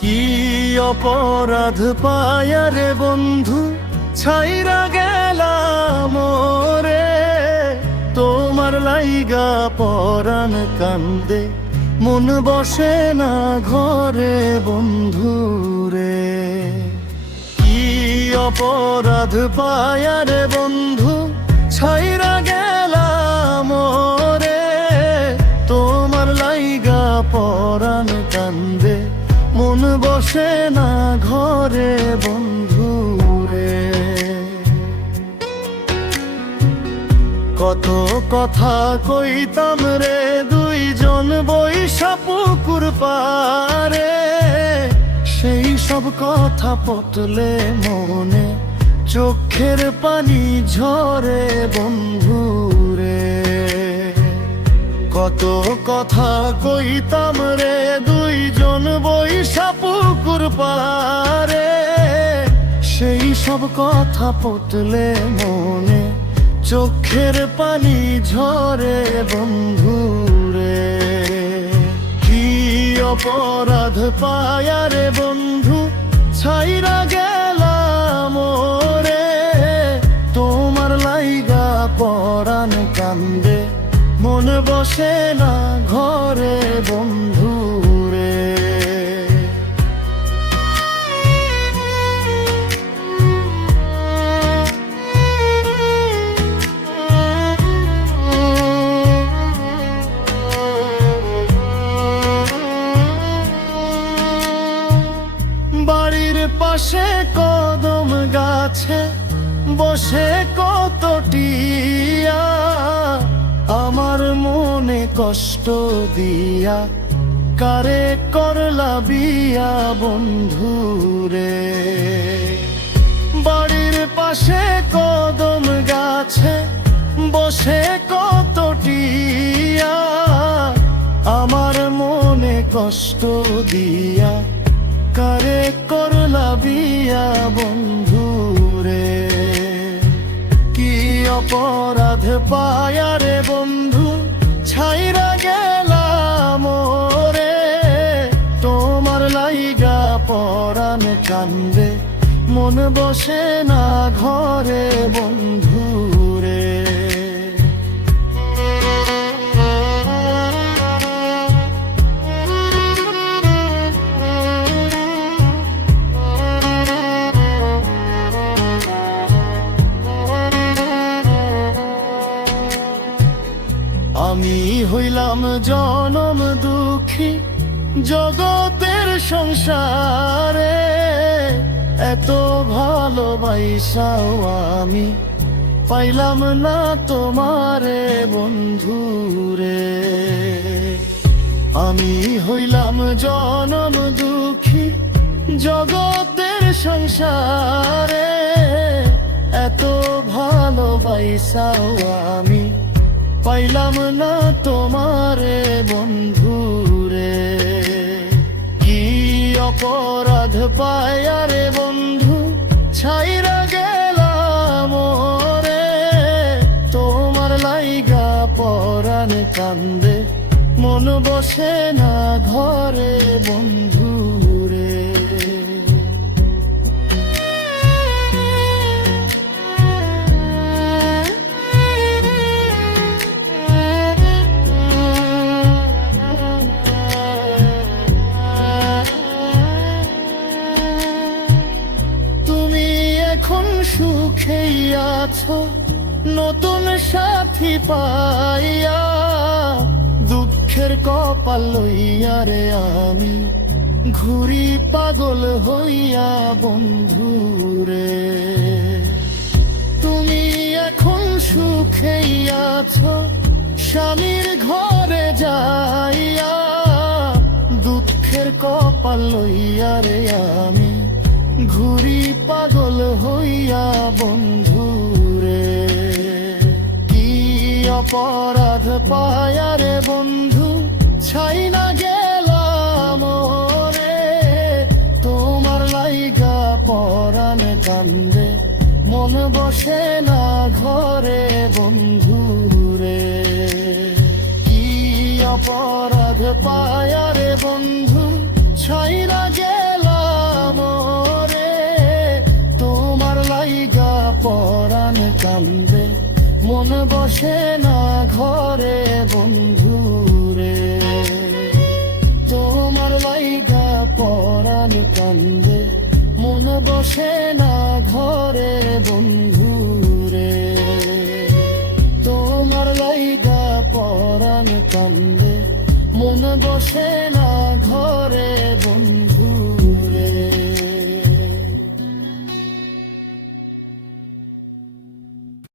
কি অপরাধ পায়া রে বন্ধু, ছাইরা গেলাম রে। তোমার লাইগা পরাণ কান্দে, মন বসে না ঘরে বন্ধু রে। কি অপরাধ পায়া রে বন্ধু, ছাইরা গেলাম রে। তোমার লাইগা পরাণ কান্দে, মন বসে না ঘরে বন্ধু রে। কত কথা কইতাম রে দুইজন বৈশা পুকুর পারে, সেই সব কথা পটলে মনে চোখের পানি ঝরে বন্ধু রে। কত কথা কইতাম রে দুইজন বৈশা পুকুর পারে, সেই সব কথা পটলে মনে চোখের পানি ঝরে বন্ধু রে। কি অপরাধ পায়া রে বন্ধু, ছাইরা গেলাম রে। তোমার লাইগা পরাণ কান্দে, মন বসে না ঘরে বন্ধু রে। বাড়ির পাশে কদম গাছে বসে কত টিয়া, আমার মনে কষ্ট দিয়া কারে করলা বিয়া বন্ধু রে। বাড়ির পাশে কদম গাছে বসে কত টিয়া, আমার মনে কষ্ট দিয়া কারে করলা বিয়া বন্ধু রে। কি অপরাধ পায়া রে বন্ধু, ছাইরা গেলাম রে। তোমার লাইগা পরাণ কান্দে, মন বসে না ঘরে বন্ধু রে। আমি হইলাম জনম দুঃখী জগতের সংসারে, এত ভালোবাসাও আমি পাইলাম না তোমারে বন্ধু রে। আমি হইলাম জনম দুঃখী জগতের সংসারে, এত ভালোবাসাও আমি পাইলাম না তোমারে বন্ধু রে। কি অপরাধ পায়া রে বন্ধু, ছাইরা গেলাম রে। তোমার লাইগা পরাণ কান্দে, মন বসে না ঘরে বন্ধু রে। সুখেই আছো নতুন সাথী পাইয়া, দুঃখের কপাল লইয়া রে আমি ঘুরি পাগল হইয়া বন্ধু রে। তুমি এখন সুখেই আছো স্বামীর ঘরে যাইয়া, দুঃখের কপাল লইয়া রে আমি ঘুরি পাগল হইয়া বন্ধু রে। কি অপরাধ পায়া রে বন্ধু, ছাইনা গেলাম রে। তোমার লাইগা পরাণ কান্দে, মন বসে না ঘরে বন্ধু রে। কি অপরাধ পায়া রে বন্ধু, ছাইনা গেলাম বসে না ঘরে বন্ধুরে, তোমার লাইগা পরাণ কান্দে, মন বসে না ঘরে বন্ধুরে, তোমার লাইগা পরাণ কান্দে, মন বসে না ঘরে বন্ধু।